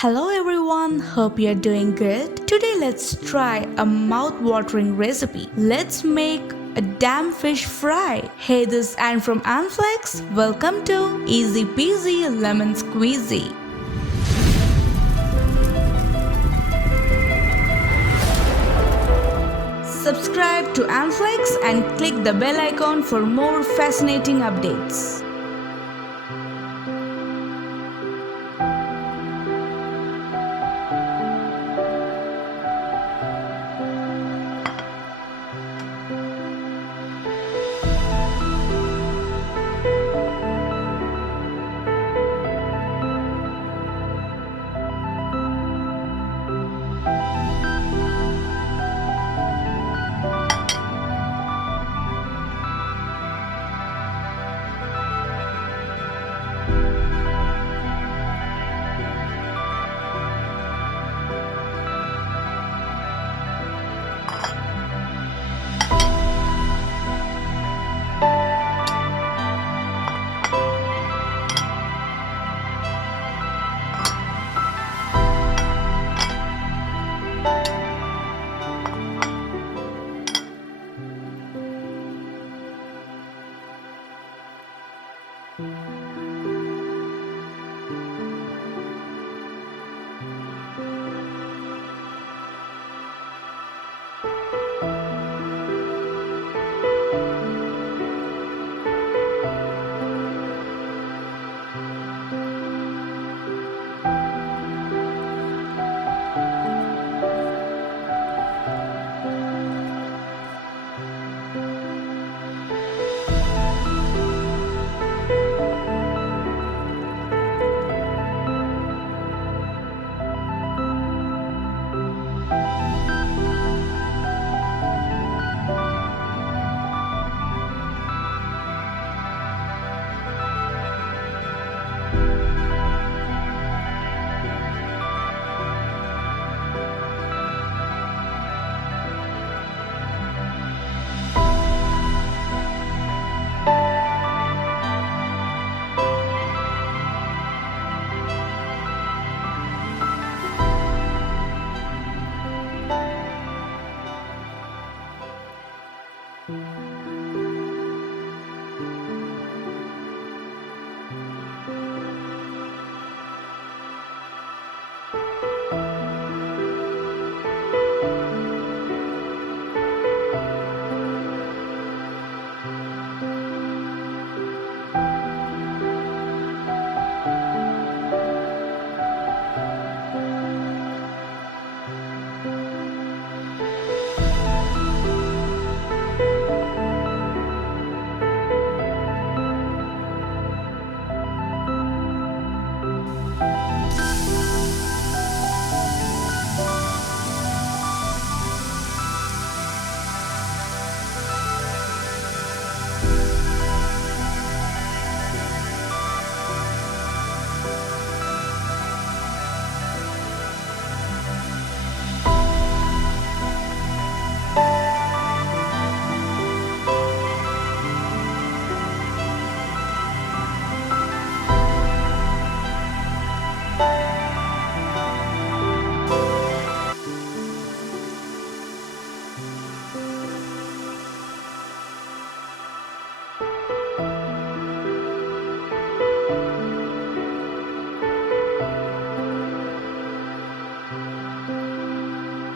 Hello everyone, hope you're doing good. Today let's try a mouth-watering recipe. Let's make a dam fish fry. Hey, this is Anne from Anflex. Welcome to Easy Peasy Lemon Squeezy. Subscribe to Anflex and click the bell icon for more fascinating updates.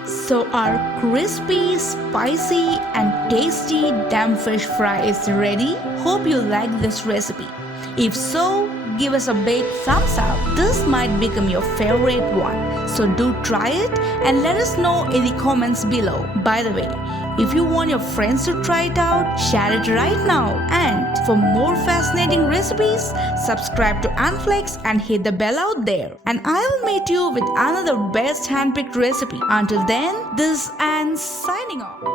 So our crispy, spicy and tasty dam fish fry is ready. Hope you like this recipe. If so, give us a big thumbs up. This might become your favorite one. So do try it and let us know in the comments below. By the way, if you want your friends to try it out, share it right now. And for more fascinating recipes, subscribe to Anflex and hit the bell out there. And I'll meet you with another best handpicked recipe. Until then, this is Anne signing off.